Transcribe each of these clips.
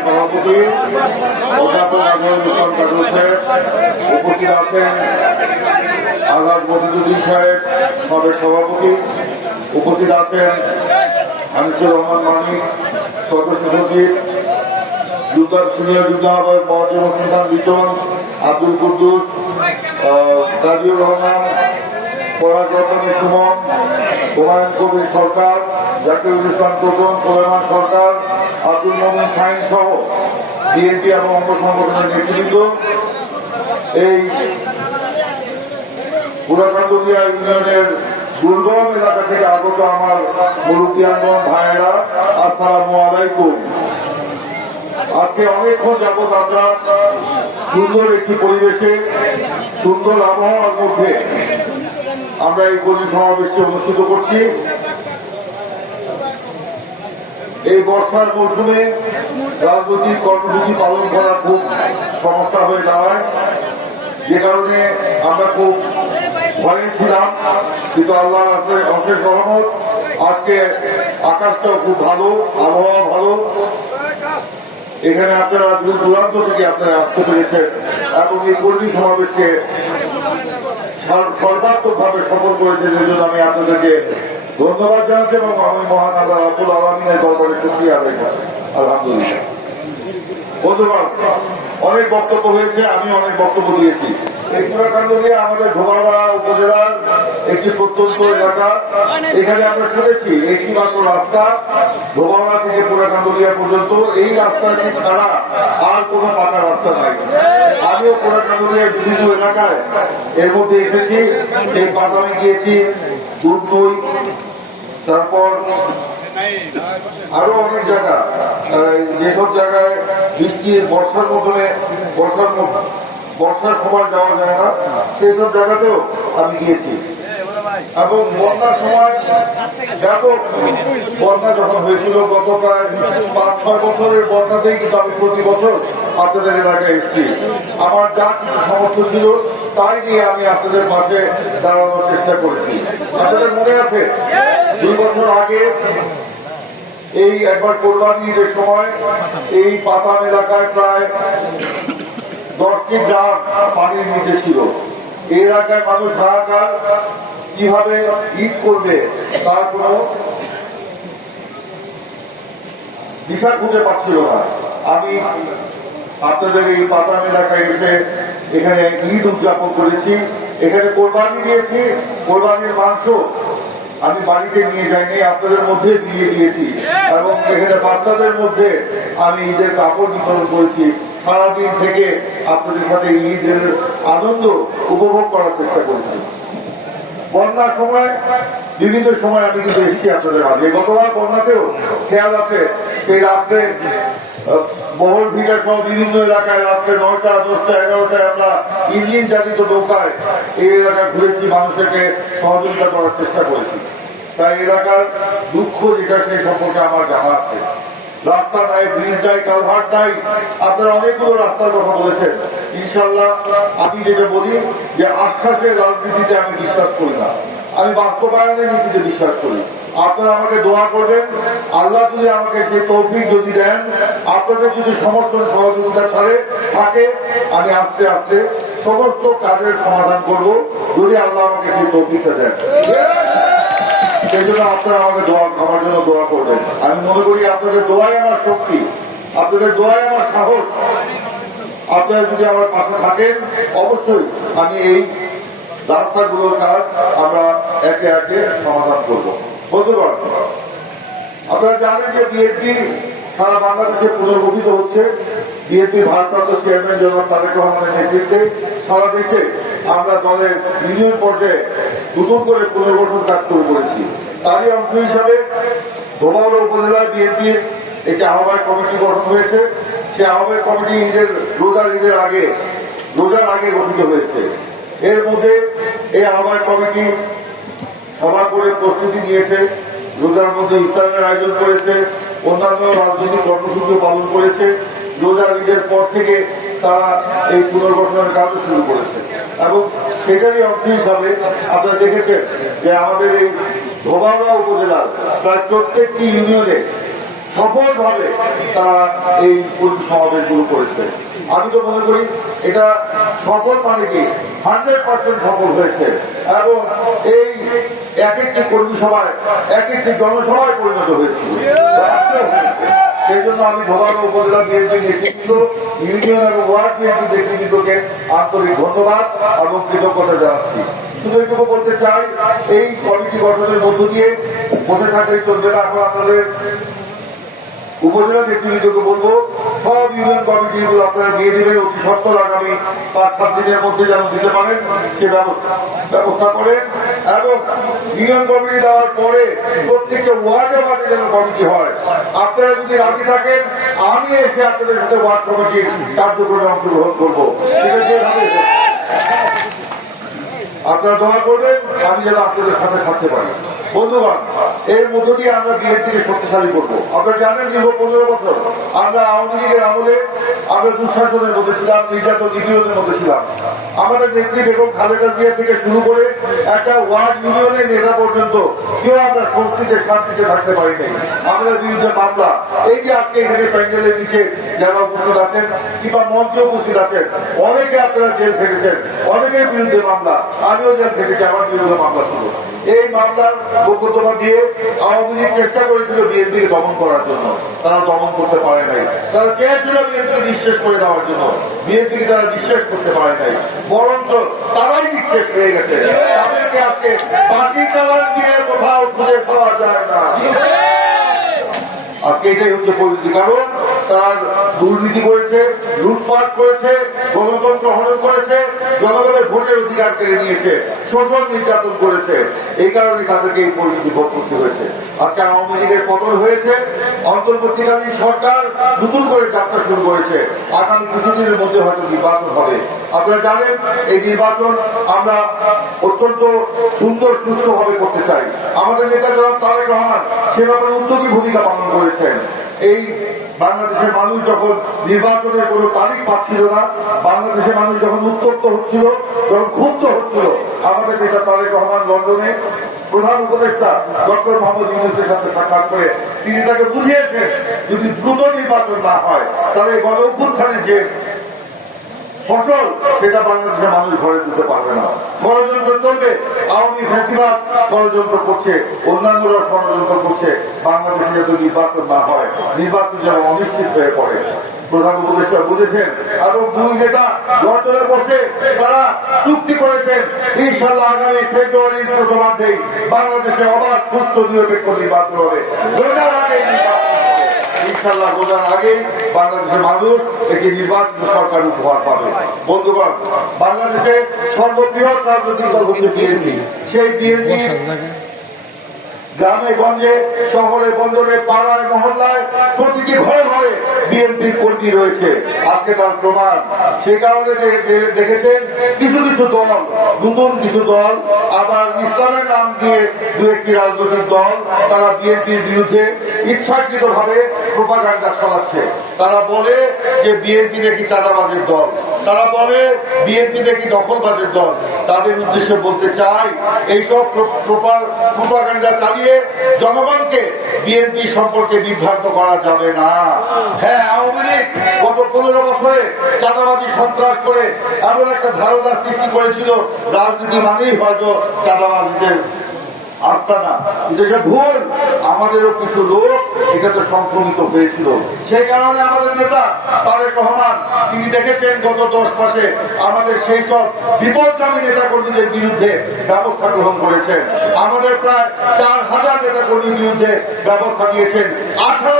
সভাপতি অধ্যাপক আজহারুল ইসলাম কাজল উপস্থিত আছেন আজাদ মফিজুদ্দিন সাহেব সবের সভাপতি। উপস্থিত আছেন আনিসুর রহমান মানিক সদস্য সচিব যুদ্ধ সিনিয়র যুদ্ধ আহ্বায়ক মহাজন হোসেন বিজন আব্দুল কুদ্দুস আহ, রহমান কবির সরকার জাকিরুল সরকার, আব্দুল মোমিন সাইন সহ বিএনপি এবং অঙ্গ সংগঠনের নেতৃবৃন্দ। এই পুরাকান্দুলিয়া ইউনিয়নের দুর্গম এলাকা থেকে আগত আমার মুরুকিয়ানগণ ভাইয়েরা, আসসালামু আলাইকুম। আজকে অনেকক্ষণ যাবৎ আমরা সুন্দর একটি পরিবেশে, সুন্দর আবহাওয়ার মধ্যে আমরা এই কর্মী সমাবেশটি অনুষ্ঠিত করছি। এই বর্ষার মৌসুমে রাজনৈতিক কর্মসূচি পালন করা খুব সমস্যা হয়ে দাঁড়ায়। যে কারণে আমরা খুব ভয়ে ছিলাম, কিন্তু আল্লাহ অশেষ রহমত। আজকে আকাশটাও খুব ভালো, আবহাওয়া ভালো। এখানে আপনারা দূর দূরান্ত থেকে আপনারা আসতে পেরেছেন। এবং এই কর্মী সমাবেশকে সর্বাত্মক ভাবে সফল করেছেন এই জন্য আমি আপনাদেরকে ধন্যবাদ জানাচ্ছি এবং আমি মহান আল্লাহ আব্দুল আলমিনের দরবারে সুক্রিয়া আদায় আলহামদুলিল্লাহ। বন্ধুগণ, অনেক বক্তব্য হয়েছে, আমি অনেক বক্তব্য দিয়েছি। এই পুরাকাণ্ড দিয়ে আমাদের ধোমারপাড়া উপজেলার একটি প্রত্যন্ত এলাকা, এখানে আমরা শুনেছি একটি মাত্র রাস্তা ধোমারপাড়া থেকে পুরাকাণ্ডলিয়া পর্যন্ত। এই রাস্তাটি ছাড়া আর কোনো পাকা রাস্তা নাই। আমিও পুরাকাণ্ডলিয়ার বিভিন্ন এলাকায় এর মধ্যে এসেছি সেই বাদামে গিয়েছি, দুধ, দই, তারপর আরও অনেক জায়গা যেসব জায়গায় বৃষ্টির বর্ষার মতনে, বর্ষার বর্ষার সময় যাওয়া যায় না, সেসব জায়গাতেও আমি গিয়েছি। এবং বন্যার সময় ব্যাপক বন্যা যখন হয়েছিল গত প্রায় পাঁচ, ছয় বছরের বন্যাতেই কিন্তু আমি প্রতি বছর আপনাদের এলাকায় এসেছি। আমার যা কিছু সামর্থ্য ছিল তাই নিয়ে আমি আপনাদের পাশে দাঁড়ানোর চেষ্টা করেছি। আপনাদের মনে আছে, দুই বছর আগে এই একবার কোরবানি ঈদের সময় এই পাতাম এলাকায় প্রায় দশটি গ্রাম পানির নিচে ছিল। এই এলাকায় মানুষ হাহাকার কীভাবে ঈদ করবে তার কোনো দিশা খুঁজে পাচ্ছিল না। আমি আপনাদের এই পাতাম এলাকায় এসে এখানে ঈদ উদযাপন করেছি। এখানে কোরবানি দিয়েছি, কোরবানির মাংস। আমি বাড়িতে নিয়ে যাইনি, আপনাদের মধ্যে দিয়ে দিয়েছি। এবং এখানে বাচ্চাদের মধ্যে আমি ঈদের কাপড় বিতরণ করেছি। সারাদিন থেকে আপনাদের সাথে ঈদের আনন্দ উপভোগ করার চেষ্টা করেছি। বন্যার সময়, বিভিন্ন সময় আমি কিন্তু এসেছি আপনাদের মাঝে। গতবার বন্যাতেও খেয়াল আছে সেই রাত্রে বহর ভিটা সহ বিভিন্ন এলাকায় রাত্রে নয়টা, দশটা, এগারোটায় আমরা ইঞ্জিন চালিত নৌকায় এই এলাকা ঘুরেছি মানুষকে সহযোগিতা করার চেষ্টা করেছি। তাই এলাকার দুঃখ যেটা সেই সম্পর্কে আমার জানা আছে। রাস্তা নাই ব্রিজ নাই কালভার্ট নাই আপনারা অনেকগুলো রাস্তার কথা বলেছেন ইনশাল্লাহ আমি যেটা বলি যে আশ্বাসের রাজনীতিতে আমি বিশ্বাস করি না। আমি বাস্তবায়নের নীতিতে বিশ্বাস করি। আপনারা আমাকে দোয়া করবেন। আল্লাহ যদি আমাকে সেই তৌফিক যদি দেন, আপনাদের যদি সমর্থন সহযোগিতা ছাড়ে, থাকে, আমি আস্তে আস্তে সমস্ত কাজের সমাধান করব যদি আল্লাহ আমাকে সেই তৌফিকটা দেন। সেই জন্য আপনারা আমাকে দোয়া আমার জন্য দোয়া করবেন। আমি মনে করি আপনাদের দোয়াই আমার শক্তি, আপনাদের দোয়াই আমার সাহস। আপনারা যদি আমার পাশে থাকেন, অবশ্যই আমি এই রাস্তাগুলোর কাজ আমরা একে একে সমাধান করব। বন্ধুগণ, আপনারা জানেন যে বিএনপি সারা বাংলাদেশে পুনর্গঠিত হচ্ছে। বিএনপি ভারপ্রাপ্ত চেয়ারম্যান জনাব তারেক রহমানের নেতৃত্বে সারা দেশে আমরা দলের ইউনিয়ন পর্যায়ে নতুন করে পুনর্গঠন কাজ শুরু করেছি। তারই অংশ হিসাবে ধোমাউড়া উপজেলায় বিএনপির একটি আহ্বায়ক কমিটি গঠন হয়েছে। সেই আহ্বায়ক কমিটি ঈদের, রোজার ঈদের আগে, রোজার আগে গঠিত হয়েছে। এর মধ্যে এই আহ্বায়ক কমিটি সভা করে প্রস্তুতি নিয়েছে, রোজার মধ্যে ইফতারের আয়োজন করেছে, অন্যান্য রাজনৈতিক কর্মসূচি পালন করেছে। রোজার ঈদের পর থেকে তারা এই পুনর্গঠনের কাজ শুরু করেছে। এবং সেটারই অংশ হিসাবে আপনারা দেখেছেন যে আমাদের এই ধোবাউড়া উপজেলার প্রায় প্রত্যেকটি ইউনিয়নে সফলভাবে তারা এই কর্মী সমাবেশগুলো করেছে। আমি তো মনে করি এটা সফল মানে কি? হান্ড্রেড পার্সেন্ট সফল হয়েছে এবং এই এক একটি কর্মী সভায় এক একটি জনসভায় পরিণত হয়েছে। সেই জন্য আমি ধোবানো উপজেলা বিএনপি নেতৃত্ব, ইউনিয়ন এবং ওয়ার্ড বিএনপি নেতৃত্বকে আন্তরিক ধন্যবাদ এবং কৃতজ্ঞতা জানাচ্ছি। শুধু এটুকু বলতে চাই, এই গঠনের মধ্য দিয়ে বসে থাকলেই চলবে না। আপনাদের উপজেলা বলব, সব ইউনিয়ন আপনারা দিয়ে অতি সত্তর আগামী পাঁচ, সাত দিনের মধ্যে যেন দিতে পারেন, সে ব্যবস্থা করেন। এবং ইউনিয়ন কমিটি দেওয়ার পরে প্রত্যেকটা ওয়ার্ডে ওয়ার্ডে যেন কমিটি হয়। আপনারা যদি রাজি থাকেন, আমি এসে আপনাদের সাথে ওয়ার্ড কমিটির অংশগ্রহণ করব। ঠিক আছে? আপনারা দয়া করবেন, আমি যেন আপনাদের সাথে থাকতে পারি। বন্ধুগণ, এর মধ্য দিয়ে আমরা বিএনপিকে শক্তিশালী করব। আপনারা জানেন দীর্ঘ পনেরো বছর আমরা আওয়ামী লীগের আমলে আমরা দুঃশাসনের মধ্যে ছিলাম, নির্যাতন নিপীড়নের মধ্যে ছিলাম। আমাদের নেত্রী বেগম খালেদা জিয়া থেকে শুরু করে একটা ওয়ার্ড ইউনিয়নের নেতা পর্যন্ত কেউ আমরা স্বস্তিতে, শান্তিতে থাকতে পারিনি। আমাদের বিরুদ্ধে মামলা। এই যে আজকে এখানে প্যান্ডেলের নিচে যারা উপস্থিত আছেন, কিংবা মঞ্চে উপস্থিত আছেন, অনেকে আপনারা জেল খেটেছেন অনেকের বিরুদ্ধে মামলা। আমিও জেল খেটেছি আমার বিরুদ্ধে মামলা ছিল। এই মামলার বক্তব্য দিয়ে আওয়ামী লীগ চেষ্টা করেছিল বিএনপিকে দমন করার জন্য। তারা দমন করতে পারে নাই। তারা চেয়েছিল বিএনপিকে নিঃশেষ করে দেওয়ার জন্য। বিএনপিকে তারা নিঃশেষ করতে পারে নাই। বরঞ্চ তারাই নিঃশেষ হয়ে গেছে। তাদেরকে আজকে পার্টি চালান দিয়ে কোথাও খুঁজে পাওয়া যায় না। আজকে এটাই হচ্ছে পরিস্থিতি। কারণ তার দুর্নীতি করেছে, লুটপাট করেছে, গণতন্ত্র হরণ করেছে, জনগণের ভোটের অধিকার কেড়ে নিয়েছে, শোষণ নির্যাতন করেছে। এই কারণে তাদেরকে এই পরিস্থিতি ভোগ করতে হয়েছে। আজকে আওয়ামী লীগের পতন হয়েছে, অন্তর্বর্তীকালীন সরকার নতুন করে যাত্রা শুরু করেছে। আগামী কিছুদিনের মধ্যে হয়তো নির্বাচন হবে। আপনারা জানেন, এই নির্বাচন আমরা অত্যন্ত সুন্দর, সুষ্ঠুভাবে করতে চাই। আমাদের নেতা জনাব তারেক রহমান সে ব্যাপারে উদ্যোগী ভূমিকা পালন করেছেন। এই বাংলাদেশের মানুষ যখন নির্বাচনের কোনো তারিখ পাচ্ছিল না, বাংলাদেশের মানুষ যখন উত্তপ্ত হচ্ছিল, যখন ক্ষুব্ধ হচ্ছিল, আমাদের নেতা তারেক রহমান লন্ডনে প্রধান উপদেষ্টা ডক্টর মোহাম্মদ ইউনুসের সাথে সাক্ষাৎ করে তিনি তাকে বুঝিয়েছেন, যদি দ্রুত নির্বাচন না হয়, তাহলে গণ অভ্যুত্থানের যে ফসল সেটা বাংলাদেশের মানুষ ঘরে দিতে পারবে না। ষড়যন্ত্র চলবে, আওয়ামী ফ্যাসিবাদ ষড়যন্ত্র করছে অন্যান্যরা ষড়যন্ত্র করছে, বাংলাদেশে যাতে নির্বাচন না হয়, নির্বাচন যেন অনিশ্চিত হয়ে পড়ে। প্রধান উপদেষ্টা বুঝেছেন এবং দুই নেতা বসে তারা চুক্তি করেছেন আগামী রোজার আগে নির্বাচন হবে। ইনশাল্লাহ বোঝার আগে বাংলাদেশের মানুষ একটি নির্বাচিত সরকার উপহার পাবে। বন্ধুগণ, বাংলাদেশে সর্ববৃহৎ রাজনৈতিক দল হচ্ছে বিএনপি। সেই বিএনপি গ্রামে, গঞ্জে, শহরে, বন্দরে, পাড়ায়, মহল্লায় প্রতিটি ঘরে ঘরে বিএনপির কর্মী রয়েছে। আজকে তার প্রমাণ। সেই কারণে দেখেছেন, কিছু কিছু দল, নতুন কিছু দল, আবার ইসলামের নাম দিয়ে দু একটি রাজনৈতিক দল, তারা বিএনপির বিরুদ্ধে ইচ্ছাকৃত ভাবে প্রোপাগান্ডা চালাচ্ছে। তারা বলে যে বিএনপি নাকি চাঁদাবাজের দল। তারা বলে বিএনপি নাকি দখলবাজের দল। তাদের উদ্দেশ্যে বলতে চাই, এইসব প্রোপাগান্ডা চালিয়ে জনগণকে বিএনপি সম্পর্কে বিভ্রান্ত করা যাবে না। হ্যাঁ আওয়ামী লীগ গত পনেরো বছরে চাঁদাবাজি সন্ত্রাস করে এমন একটা ধারণা সৃষ্টি করেছিল। রাজনীতি মানেই হয়তো চাঁদাবাজিদের আস্তানা কিন্তু এটা ভুল। আমাদেরও কিছু লোক এখানে সংক্রমিত হয়েছিল। সেই কারণে আমাদের নেতা তারেক রহমান, তিনি দেখেছেন গত দশ মাসে আমাদের সেই সব বিপদগামী নেতা কর্মীদের বিরুদ্ধে ব্যবস্থা গ্রহণ করেছেন। আমাদের প্রায় চার হাজার নেতা কর্মীর বিরুদ্ধে ব্যবস্থা নিয়েছেন। মতো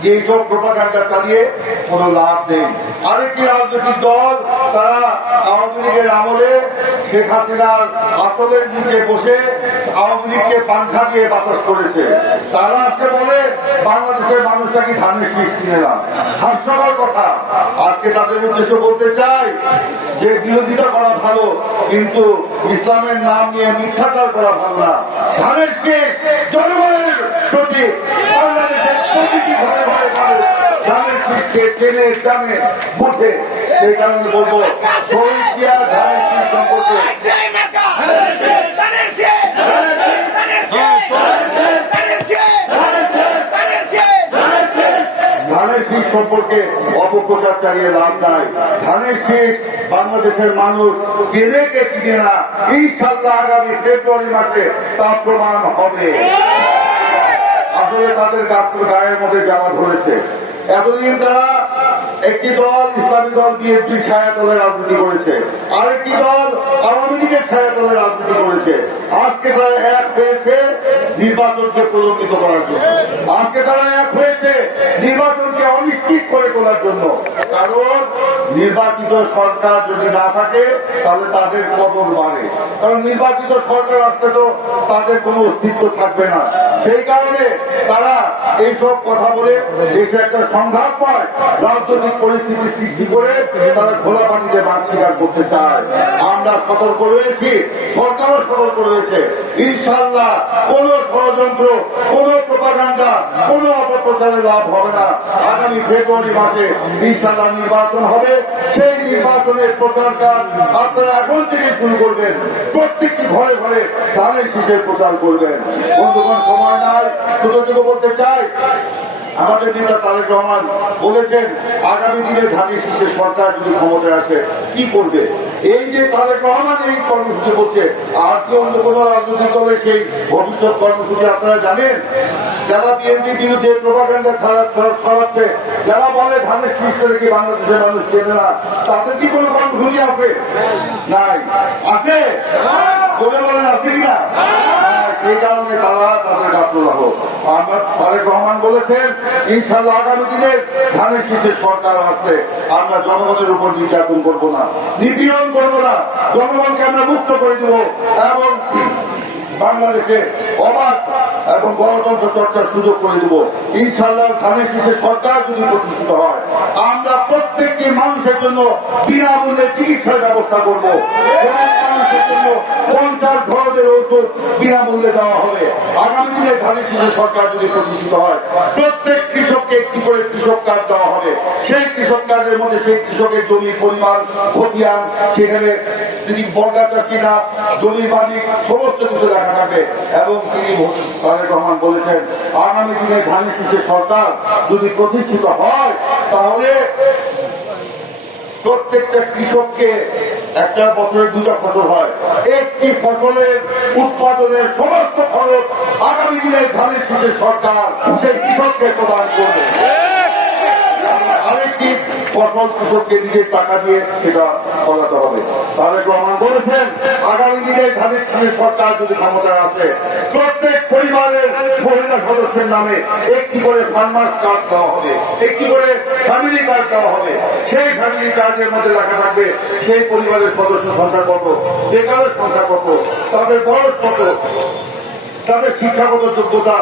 যে এইসব প্রোপাগান্ডা চালিয়ে কোনো লাভ নেই। আরেকটি রাজনৈতিক দল, তারা আওয়ামী লীগের আমলে শেখ হাসিনার আসলের নিচে বসে আওয়ামী লীগকে পাংখা দিয়ে বাতাস করেছে। তারা আজকে বলে, বাংলাদেশের মানুষটা কি ধানের চিনে না? হাস্যকর কথা। আজকে তাদের উদ্দেশ্য বলতে চাই যে বিরোধিতা করা ভালো, কিন্তু ইসলামের নাম নিয়ে মিথ্যাচার করা ভালো না। ধানের শীষ জনগণের প্রতি সম্পর্কে অপপ্রচার চালিয়ে লাভ নাই। ধানের শীষ বাংলাদেশের মানুষ চেনে গেছে কিনা ইনশাল্লাহ আগামী ফেব্রুয়ারি মাসে তা প্রমাণ হবে। আসলে তাদের গায়ের মধ্যে জামা ধরেছে। এতদিন তারা একটি দল, ইসলামী দল বিএনপি ছায়া দলের রাজনীতি করেছে। আরেকটি দল, আওয়ামী লীগের ছায়া দলের রাজনীতি করেছে। আজকে তারা এক হয়েছে নির্বাচনকে প্রলম্বিত করার জন্য। আজকে তারা এক হয়েছে নির্বাচনকে অনিশ্চিত করে তোলার জন্য। কারণ নির্বাচিত সরকার যদি না থাকে, তাহলে তাদের কবর বাড়ে। কারণ নির্বাচিত সরকার আসলে তো তাদের কোনো অস্তিত্ব থাকবে না। সেই কারণে তারা এইসব কথা বলে দেশে একটা সংঘাত পায়, রাজনৈতিক পরিস্থিতি সৃষ্টি করে তারা খোলা পানিতে মাছ শিকার করতে চায়। আমরা সতর্ক রয়েছি, সরকারও সতর্ক রয়েছে। ইনশাল্লাহ কোন ষড়যন্ত্র, কোন প্রপাগান্ডা, কোন অপপ্রচারে লাভ হবে না। আগামী ফেব্রুয়ারি মাসে ইনশাল্লাহ নির্বাচন হবে। সেই নির্বাচনের প্রচার কাজ আপনারা এখন থেকে শুরু করবেন। প্রত্যেকটি ঘরে ঘরে ধানের শীষের প্রচার করবেন। বন্ধুগণ, সময় নাই। শুধু বলতে চাই আমাদের নেতা তারেক রহমান বলেছেন, আগামী দিনে ধানের শীষে সরকার যদি ক্ষমতায় আসে, কি করবে? এই যে তারেক রহমান এই কর্মসূচি করছে, আর কি অন্য কোনো রাজনৈতিক দলের সেই ভবিষ্যৎ কর্মসূচি আপনারা জানেন? যারা বিএনপির বিরুদ্ধে প্রভাকাণ্ডা ছড়াচ্ছে, যারা বলে ধানের শীষ কি বাংলাদেশের মানুষ চেনে না, তাদের কি কোনো কর্মসূচি আছে? নাই। আছে? বলে বলেন, আছে কিনা? সেই কারণে তারা তাদের রাখো আমার তারেক রহমান বলেছেন ইনশাল্লাহ আগামী দিনে ধানের শীষের সরকার আসবে। আমরা জনগণের উপর নির্যাতন করব না, নিপীড়ন করব না, জনগণকে আমরা মুক্ত করে দেব এবং বাংলাদেশে অবাধ এবং গণতন্ত্র চর্চার সুযোগ করে দেব। ইনশাল্লাহ ধানের শীষের সরকার যদি প্রতিষ্ঠিত হয় প্রত্যেকটি মানুষের জন্য বিনামূল্যে চিকিৎসার ব্যবস্থা করব। আগামী দিনে ধানের সেখানে তিনি বর্গা জমির মালিক, সমস্ত কিছু দেখা থাকবে। এবং তিনি তারেক রহমান বলেছেন, আগামী দিনে ধানের সরকার যদি প্রতিষ্ঠিত হয়, তাহলে প্রত্যেকটা কৃষককে একটা বছরের দুটা ফসল হয়। একটি ফসলের উৎপাদনের সমস্ত খরচ আগামী দিনে ধানের শেষে সরকার সেই কৃষককে প্রদান করবে। ফসল কৃষককে নিজের টাকা দিয়ে সেটা ফলাতে হবে। তারেক রহমান বলেছেন, আগামী দিনে ধানের শীষের সরকার যদি ক্ষমতায় আসে, প্রত্যেক পরিবারের মহিলা সদস্যের নামে একটি করে ফার্মার্স কার্ড দেওয়া হবে, একটি করে ফ্যামিলি কার্ড দেওয়া হবে। সেই ফ্যামিলি কার্ডের মধ্যে লেখা থাকবে, সেই পরিবারের সদস্য সংখ্যা কত, বেকারের সংখ্যা কত, তাদের বয়স কত তাদের শিক্ষাগত যোগ্যতা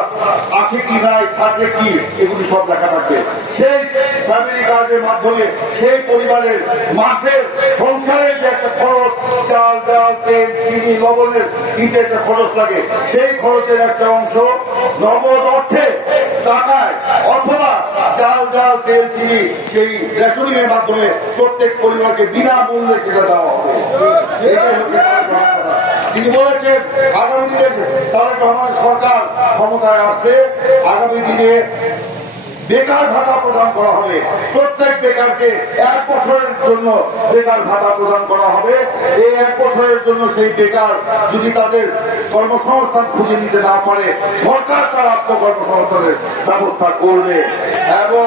আছে কি নাই থাকলে কি, এগুলি সব লেখা থাকবে। সেই ফ্যামিলি কার্ডের মাধ্যমে সেই পরিবারের মাসের সংসারের যে একটা খরচ, চাল, ডাল, তেল, চিনি, লবণের দিতে একটা খরচ লাগে। সেই খরচের একটা অংশ নগদ অর্থে টাকায় অথবা চাল, ডাল, তেল, চিনি সেই রেশনিং এর মাধ্যমে প্রত্যেক পরিবারকে বিনামূল্যে সেটা দেওয়া হবে। তিনি বলেছেন আগামী দিনে রহমান সরকার ক্ষমতায় আসবে। আগামী দিনে বেকার ভাতা প্রদান করা হবে। প্রত্যেক বেকারকে এক বছরের জন্য বেকার ভাতা প্রদান করা হবে। এই এক বছরের জন্য সেই বেকার যদি তাদের কর্মসংস্থান খুঁজে নিতে না পারে, সরকার তার আত্মকর্মসংস্থানের ব্যবস্থা করবে। এবং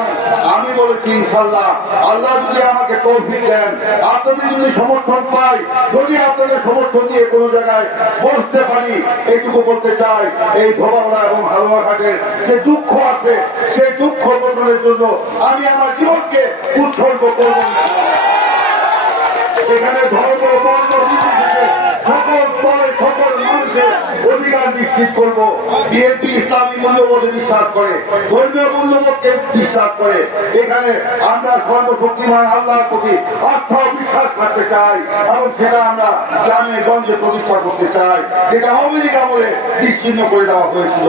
আমি বলেছি ইনশাল্লাহ আল্লাহ যদি আমাকে তৌফিক দেন আপনাদের যদি সমর্থন পাই, যদি আপনাদের সমর্থন দিয়ে কোনো জায়গায় বসতে পারি এইটুকু বলতে চাই, এই ধোবাওড়া এবং হালুয়াঘাটের যে দুঃখ আছে, সেই দুঃখ মোচনের জন্য আমি আমার জীবনকে উৎসর্গ করব। এখানে ধর্ম বর্ণ সকল নিশ্চিত করব। বিএনপি ইসলামী মূল্যবোধে বিশ্বাস করে, ধর্মীয় মূল্যবোধকে বিশ্বাস করে। এখানে আমরা সর্বশক্তিমান আল্লাহর প্রতি আস্থা বিশ্বাস রাখতে চাই এবং সেটা আমরা গ্রামে গঞ্জে প্রতিষ্ঠা করতে চাই। যেটা আমেরিকা আমলে নিশ্চিন্ন করে দেওয়া হয়েছিল।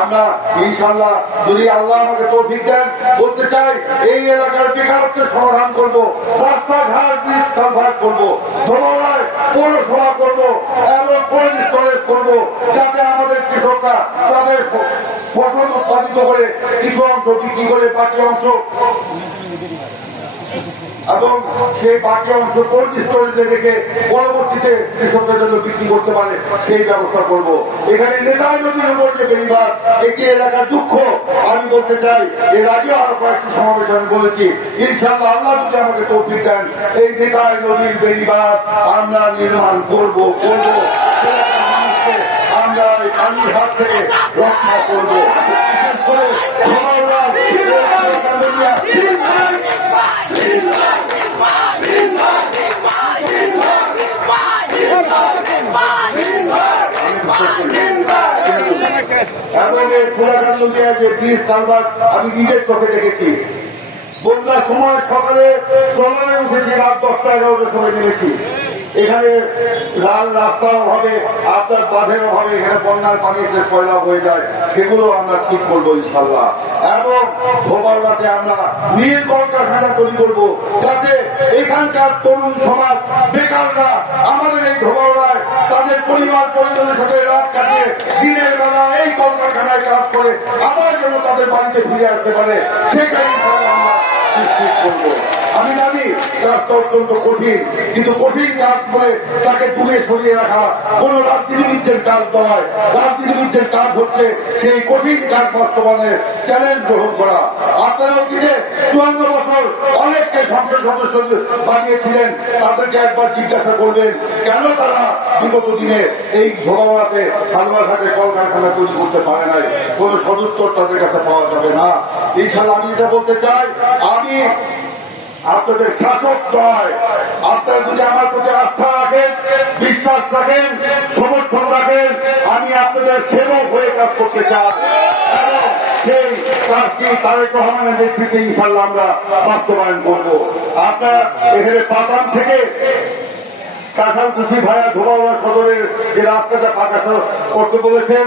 আমরা ইনশাল্লাহ যদি আল্লাহ আমাকে তৌফিক দেন, বলতে চাই এই এলাকার বেকারত্বের সমাধান করব, রাস্তাঘাট বিস্তার করব ধর্মায় পৌরসভা করব এবং কোল্ড করব, যাতে কৃষকরা তাদের ফসল উৎপাদিত করে কিছু অংশ বিক্রি করে বাকি অংশ? এবং সেই বাকি অংশ কোল্ড রেখে পরবর্তীতে কৃষকদের জন্য বিক্রি করতে পারে, সেই ব্যবস্থা করব। এখানে নদীর উপর যে এলাকার দুঃখ। আমি বলতে চাই, এর আগেও আরও কয়েকটি সমাবেশ আমি বলেছি। ইনশাল্লাহ আল্লাহ যদি আমাকে দেন, এই নেতায় নদীর বেরিবার আমরা নির্মাণ করব করব। এই পানির হাত রক্ষা করব। আমি নিজের চোখে দেখেছি। বন্যার সময় সকালে চলনে উঠেছি, রাত দশটা এগারোটার সময় নেমেছি। এখানে লাল রাস্তার অভাবে আপনার বাঁধের অভাবে এখানে বন্যার পানি যে সয়লাভ হয়ে যায়, সেগুলো আমরা ঠিক করব ইনশাল্লাহ এবং ধোবার রাতে আমরা নীল কলকারখানা তৈরি করব, যাতে এখানকার তরুণ সমাজ, বেকাররা আমাদের এই ধোবাড়ায় তাদের পরিবার পরিজনের সাথে রাত কাটিয়ে দিনের বেলা এই কলকারখানায় কাজ করে আবার যেন তাদের বাড়িতে ফিরে আসতে পারে, সেটাই আমরা নিশ্চিত করব। আমি জানি কাজটা অত্যন্ত কঠিন, কিন্তু কঠিন কাজ করে তাকে দূরে সরিয়ে রাখা কোন রাজনীতিবিদদের কাজ নয়। রাজনীতিবিদদের কাজ হচ্ছে সেই কঠিন কাজ বাস্তবায়নের চ্যালেঞ্জ গ্রহণ করা। আপনারা অতীতে চুয়ান্ন বছর অনেককে সংসদ সদস্য বানিয়েছিলেন, তাদেরকে একবার জিজ্ঞাসা করবেন, কেন তারা বিগত দিনে এই ধোবাতে সালুয়াঘাটে কলকারখানা তৈরি করতে পারে নাই? কোন সদুত্তর তাদের কাছে পাওয়া যাবে না। ইনশাল্লাহ আমি এটা বলতে চাই, আমি আপনাদের শাসক নয় আপনারা যদি আমার প্রতি আস্থা রাখেন, বিশ্বাস রাখেন, সমর্থন রাখেন, আমি আপনাদের সেবক হয়ে কাজ করতে চাই। সেই তারেক রহমানের নেতৃত্বে ইনশাল্লাহ আমরা বাস্তবায়ন করব। আপনার এখানে পাতাম থেকে কুশি সদরের যে রাস্তাটা পাকা করতে বলেছেন,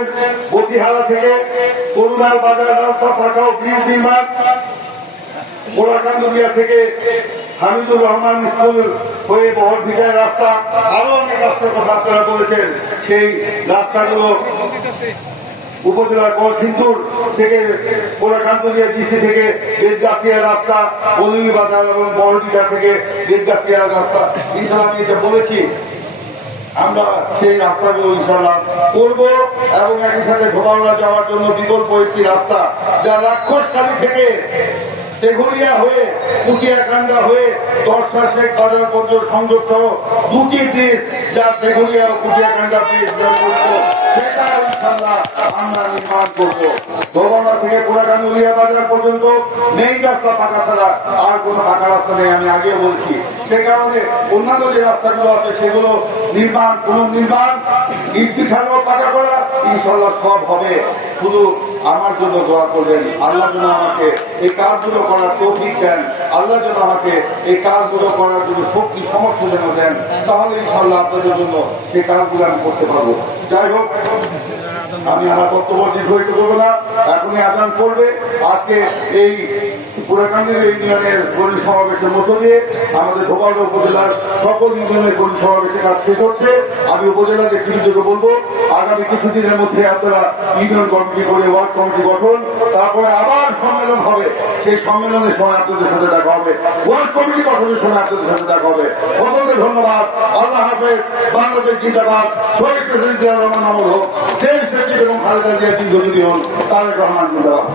বতিহারা থেকে বাজার রাস্তা নির্মাণ। গোলাকান্দুরিয়া থেকে হামিদুর রহমান স্কুল হয়ে বহর ভিটার রাস্তা আরও অনেক রাস্তার কথা আপনারা বলেছেন। সেই রাস্তাগুলো উপজেলার কলসিন্দুর থেকে গোলাকান্দুরিয়া ডিসি থেকে বেদগাছিয়া রাস্তা বলুই বাজার এবং বড়ডিটা থেকে বেদগাছিয়া রাস্তা। ইনশাল্লাহ আমি এটা বলেছি। আমরা সেই রাস্তাগুলো ইনশাল্লাহ করব এবং একই সাথে ধোবাউড়া যাওয়ার জন্য বিকল্প একটি রাস্তা। যা রাক্ষসকালী থেকে তেঘুরিয়া হয়ে পুকিয়াকান্দা হয়ে দশটা শেখ বাজার পর্যন্ত সংযোগ সহ দুটি ব্রিজ যা তেঘুরিয়া ও পুকিয়াকান্দা ব্রিজ সেটা ইনশাল্লাহ আমরা নির্মাণ করব। থেকে বাজার পর্যন্ত মেইন রাস্তা পাকা ছাড়া, আর কোনো পাকা রাস্তা নেই, আমি আগেও বলছি। সে কারণে অন্যান্য যে রাস্তাগুলো আছে, সেগুলো নির্মাণ, পুনর্নির্মাণ ইট বিছানো পাকা করা ইনশাল্লাহ সব হবে। শুধু আমার জন্য দোয়া করবেন। আল্লাহ যেন আমাকে এই কাজগুলো করার তৌফিক দেন। আল্লাহ যেন আমাকে এই কাজগুলো করার জন্য শক্তি সমর্থ যেন দেন। তাহলে ইনশাল্লাহ আপনাদের জন্য এই কাজগুলো আমি করতে পারব। যাই হোক, আমি আমার বক্তব্য দীর্ঘ করব না। এখনই আদান করবে। আজকে এই পুরাকান্দির ইউনিয়নের কর্মী সমাবেশের মধ্য দিয়ে আমাদের ধোপাড়া উপজেলার সকল ইউনিয়নের কর্মী সমাবেশের কাজ শেষ হচ্ছে। আমি উপজেলার নেতৃত্বকে বলব, আগামী কিছুদিনের মধ্যে আপনারা ইউনিয়ন কমিটি করে, ওয়ার্ড কমিটি গঠন, তারপরে আবার সম্মেলন হবে। সেই সম্মেলনের সময় সাথে দেখা হবে। ওয়ার্ড কমিটি গঠনের সময় সাথে দেখা হবে। সকলকে ধন্যবাদ। আল্লাহ হাফেজ। বাংলাদেশ জিন্দাবাদ। শহীদ প্রেসিডেন্ট জিয়া রহমান আমল হোক। দেশ এবং খালেদা জিয়া দীর্ঘজীবী হন, তারেক রহমান জিন্দাবাদ।